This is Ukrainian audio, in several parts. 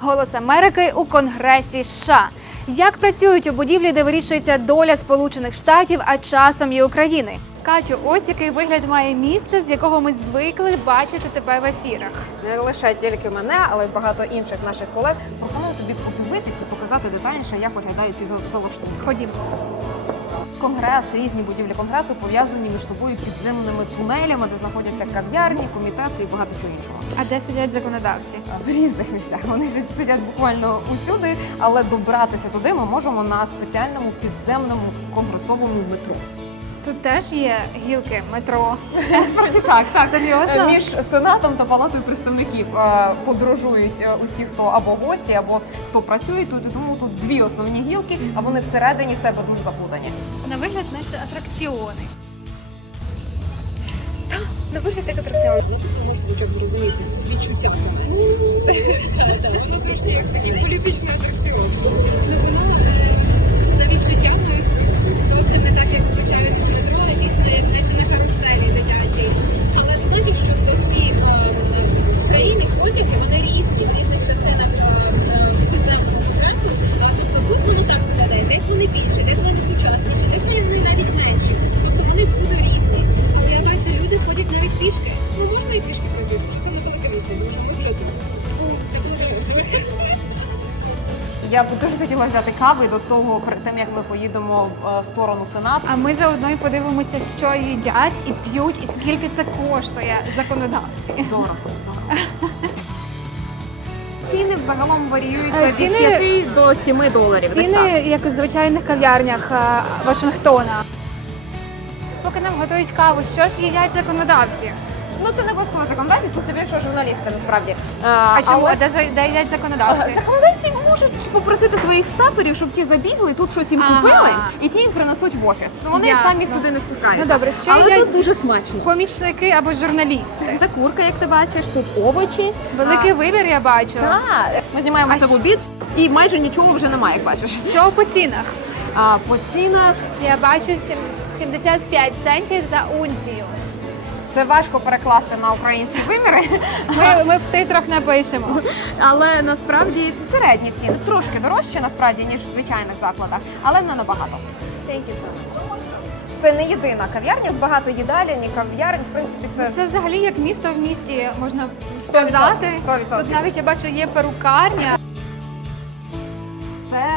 Голос Америки у конгресі. США. як працюють у будівлі, де вирішується доля Сполучених Штатів, а часом і України. Катю, ось який вигляд має місце, з якого ми звикли бачити тебе в ефірах. Не лише тільки мене, але й багато інших наших колег. Пропонує тобі подивитися, показати детальніше, як виглядають золошту. Ці Ходімо. Конгрес, різні будівлі конгресу пов'язані між собою підземними тунелями, де знаходяться кав'ярні, комітети і багато чого іншого. А де сидять законодавці? В різних місцях вони сидять буквально усюди, але добратися туди ми можемо на спеціальному підземному конгресовому метро. Тут теж є гілки метро. Mm. Насправді так, так. Серйозно? між сенатом та палатою представників подорожують усі, хто або гості, або хто працює тут. Тому .Wow, тут дві основні гілки, а вони всередині себе дуже запутані. На вигляд наші атракціони. На вигляд як атракціони. Відчуття політичні атракціони. Це не такі, Я дуже хотіла взяти каву до того, тим як ми поїдемо в сторону Сенату. А ми заодно і подивимося, що їдять і п'ють, і скільки це коштує законодавці. Дорого. дорого. Ціни варіюють від Ціни... 5 до 7 варіюються. Ціни достатньо. як у звичайних кав'ярнях Вашингтона. Поки нам готують каву, що ж їдять законодавці? Ну це не обов'язково законодавці, це тобі якщо журналісти насправді. Uh, а чому? Uh, де де йдуть законодавці? Uh. Законодавці можуть попросити своїх стаферів, щоб ті забігли, тут щось їм uh -huh. купили, і ті їм принесуть в офіс. Ну, вони yes, самі uh. сюди не спускаються. Ну, no, добре. Що Але тут я... дуже смачно. Помічники або журналісти. Це курка, як ти бачиш, тут овочі. А. Великий вибір я бачу. Так. Да. Ми знімаємо а це обід і майже нічого вже немає. як бачиш. Що цінах? А, По цінах я бачу 75 центів за унцію. Це важко перекласти на українські виміри. Ми ми в титрах не пишемо. Але насправді середні ціни. Трошки дорожче, насправді, ніж в звичайних закладах, але не набагато. Thank you, це не єдина кав'ярня, багато їдалень і кав'ярень, в принципі, це… Це взагалі, як місто в місті, можна сказати. 100%. 100%. Тут навіть я бачу, є перукарня. Це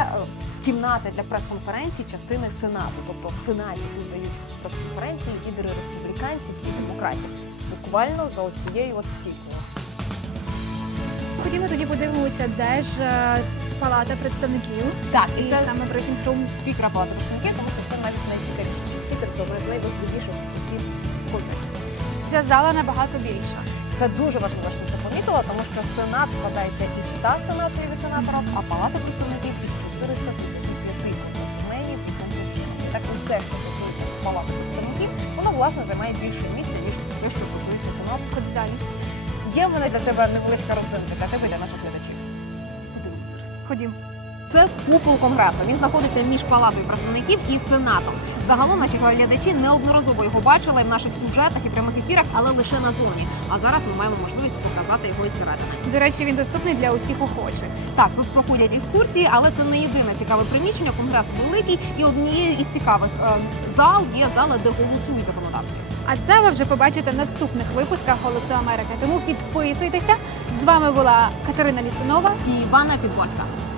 Кімната для прес-конференції частини сенату. Тобто в сенаті вони дають прес-конференції лідери республіканців і демократів. Буквально за цією стійкою. Хотіли ми тоді подивимося, де ж палата представників. Так, і це... саме прикінчим спікера палати представників, тому що це майже найфікарій. Спікер, то ми найбільш більшість Ця зала набагато більша. Це дуже важливо, що це помітило, тому що сенат складається із ста сенаторів, і сенаторів, а палата представників із також те, що мало, вистирні, воно, власне, займає більше місця, ніж Є в мене для тебе невеличка розвинка, для тебе для нас оглядачів. На на Ходімо зараз. Ходімо. Це купол конгресу. Він знаходиться між палатою представників і сенатом. Загалом наші глядачі неодноразово його бачили в наших сюжетах і прямих ефірах, але лише на зоні. А зараз ми маємо можливість показати його із середини. До речі, він доступний для усіх охочих. Так, тут проходять екскурсії, але це не єдине цікаве приміщення. Конгрес великий і однією із цікавих е зал є зала, де голосують законодавців. А це ви вже побачите в наступних випусках Голоси Америки. Тому підписуйтеся. З вами була Катерина Лісунова і Івана Підборська.